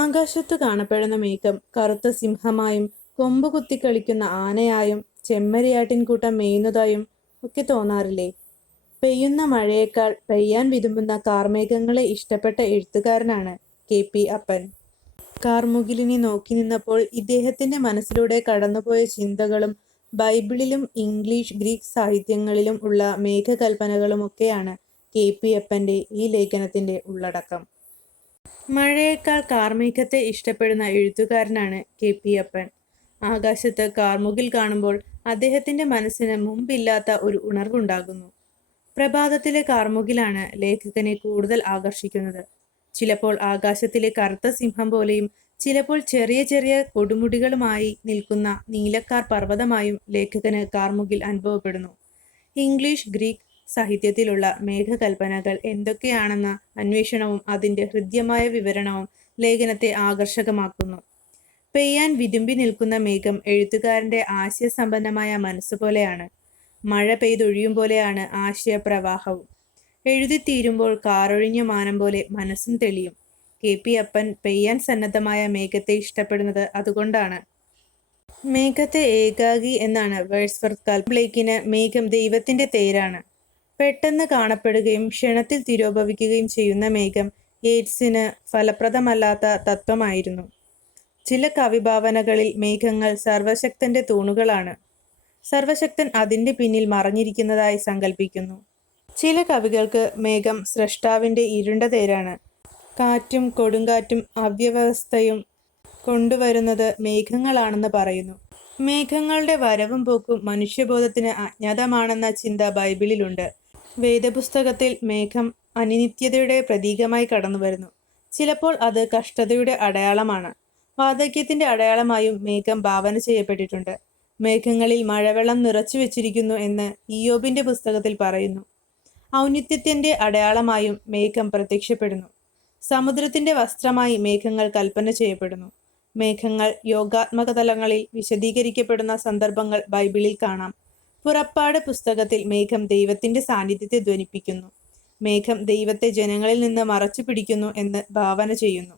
ആകാശത്തു കാണപ്പെടുന്ന മേഘം കറുത്ത സിംഹമായും കൊമ്പ് കുത്തിക്കളിക്കുന്ന ആനയായും ചെമ്മരിയാട്ടിൻകൂട്ടം മേയുന്നതായും ഒക്കെ തോന്നാറില്ലേ? പെയ്യുന്ന മഴയേക്കാൾ പെയ്യാൻ വിതുമ്പുന്ന കാർമേഘങ്ങളെ ഇഷ്ടപ്പെട്ട എഴുത്തുകാരനാണ് കെ പി അപ്പൻ. കാർമുകിലിനെ നോക്കി നിന്നപ്പോൾ ഇദ്ദേഹത്തിന്റെ മനസ്സിലൂടെ കടന്നുപോയ ചിന്തകളും ബൈബിളിലും ഇംഗ്ലീഷ് ഗ്രീക്ക് സാഹിത്യങ്ങളിലും ഉള്ള മേഘകൽപ്പനകളുമൊക്കെയാണ് കെ പി അപ്പന്റെ ഈ ലേഖനത്തിന്റെ ഉള്ളടക്കം. മഴയേക്കാൾ കാർമേഘത്തെ ഇഷ്ടപ്പെടുന്ന എഴുത്തുകാരനാണ് കെ പി അപ്പൻ. ആകാശത്ത് കാർമുകിൽ കാണുമ്പോൾ അദ്ദേഹത്തിന്റെ മനസ്സിന് മുമ്പില്ലാത്ത ഒരു ഉണർവുണ്ടാകുന്നു. പ്രഭാതത്തിലെ കാർമുകിലാണ് ലേഖകനെ കൂടുതൽ ആകർഷിക്കുന്നത്. ചിലപ്പോൾ ആകാശത്തിലെ കറുത്ത സിംഹം പോലെയും ചിലപ്പോൾ ചെറിയ ചെറിയ കൊടുമുടികളുമായി നിൽക്കുന്ന നീലക്കാർ പർവതമായും ലേഖകന് കാർമുകിൽ അനുഭവപ്പെടുന്നു. ഇംഗ്ലീഷ് ഗ്രീക്ക് സാഹിത്യത്തിലുള്ള മേഘകൽപ്പനകൾ എന്തൊക്കെയാണെന്ന അന്വേഷണവും അതിന്റെ ഹൃദ്യമായ വിവരണവും ലേഖനത്തെ ആകർഷകമാക്കുന്നു. പെയ്യാൻ വിതുമ്പി നിൽക്കുന്ന മേഘം എഴുത്തുകാരന്റെ ആശയസമ്പന്നമായ മനസ്സ് പോലെയാണ്. മഴ പെയ്തൊഴിയും പോലെയാണ് ആശയപ്രവാഹവും. എഴുതിത്തീരുമ്പോൾ കാറൊഴിഞ്ഞ മാനം പോലെ മനസ്സും തെളിയും. കെ. പി. അപ്പൻ പെയ്യാൻ സന്നദ്ധമായ മേഘത്തെ ഇഷ്ടപ്പെടുന്നത് അതുകൊണ്ടാണ്. മേഘത്തെ ഏകാഗി എന്നാണ് വേഴ്സ്വർത്ത് ബ്ലേക്കിന് മേഘം ദൈവത്തിന്റെ തേരാണ് പെട്ടെന്ന് കാണപ്പെടുകയും ക്ഷണത്തിൽ തിരോഭവിക്കുകയും ചെയ്യുന്ന മേഘം എയ്ഡ്സിന് ഫലപ്രദമല്ലാത്ത തത്വമായിരുന്നു. ചില കവിഭാവനകളിൽ മേഘങ്ങൾ സർവശക്തന്റെ തൂണുകളാണ്. സർവശക്തൻ അതിന്റെ പിന്നിൽ മറഞ്ഞിരിക്കുന്നതായി സങ്കല്പിക്കുന്നു ചില കവികൾക്ക് മേഘം സ്രഷ്ടാവിന്റെ ഇരുണ്ട തേരാണ്. കാറ്റും കൊടുങ്കാറ്റും അവ്യവസ്ഥയും കൊണ്ടുവരുന്നത് മേഘങ്ങളാണെന്ന് പറയുന്നു. മേഘങ്ങളുടെ വരവും പോക്കും മനുഷ്യബോധത്തിന് അജ്ഞാതമാണെന്ന ചിന്ത ബൈബിളിലുണ്ട്. വേദപുസ്തകത്തിൽ മേഘം അനിനിത്യതയുടെ പ്രതീകമായി കടന്നു വരുന്നു ചിലപ്പോൾ അത് കഷ്ടതയുടെ അടയാളമാണ്. വാർദ്ധക്യത്തിന്റെ അടയാളമായും മേഘം ഭാവന ചെയ്യപ്പെട്ടിട്ടുണ്ട്. മേഘങ്ങളിൽ മഴവെള്ളം നിറച്ചു വെച്ചിരിക്കുന്നു എന്ന് ഇയോബിന്റെ പുസ്തകത്തിൽ പറയുന്നു. ഔന്നിത്യത്തിന്റെ അടയാളമായും മേഘം പ്രത്യക്ഷപ്പെടുന്നു. സമുദ്രത്തിന്റെ വസ്ത്രമായി മേഘങ്ങൾ കൽപ്പന ചെയ്യപ്പെടുന്നു. മേഘങ്ങൾ യോഗാത്മക തലങ്ങളിൽ വിശദീകരിക്കപ്പെടുന്ന സന്ദർഭങ്ങൾ ബൈബിളിൽ കാണാം. പുറപ്പാട് പുസ്തകത്തിൽ മേഘം ദൈവത്തിന്റെ സാന്നിധ്യത്തെ ധ്വനിപ്പിക്കുന്നു. മേഘം ദൈവത്തെ ജനങ്ങളിൽ നിന്ന് മറച്ചു പിടിക്കുന്നു എന്ന് ഭാവന ചെയ്യുന്നു.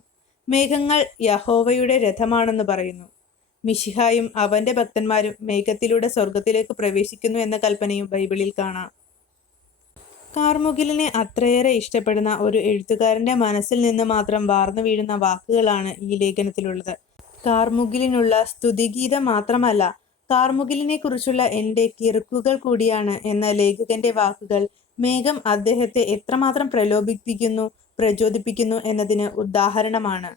മേഘങ്ങൾ യഹോവയുടെ രഥമാണെന്ന് പറയുന്നു. മിഷിഹായും അവന്റെ ഭക്തന്മാരും മേഘത്തിലൂടെ സ്വർഗത്തിലേക്ക് പ്രവേശിക്കുന്നു എന്ന കൽപ്പനയും ബൈബിളിൽ കാണാം. കാർമുകിലിനെ അത്രയേറെ ഇഷ്ടപ്പെടുന്ന ഒരു എഴുത്തുകാരന്റെ മനസ്സിൽ നിന്ന് മാത്രം വാർന്നു വീഴുന്ന വാക്കുകളാണ് ഈ ലേഖനത്തിലുള്ളത്. കാർമുകിലിനുള്ള സ്തുതിഗീതം മാത്രമല്ല കാർമുകിലിനെ കുറിച്ചുള്ള എന്റെ കിറുക്കുകൾ കൂടിയാണ് എന്ന ലേഖകന്റെ വാക്കുകൾ മേഘം അദ്ദേഹത്തെ എത്രമാത്രം പ്രലോഭിപ്പിക്കുന്നു പ്രചോദിപ്പിക്കുന്നു എന്നതിന് ഉദാഹരണമാണ്.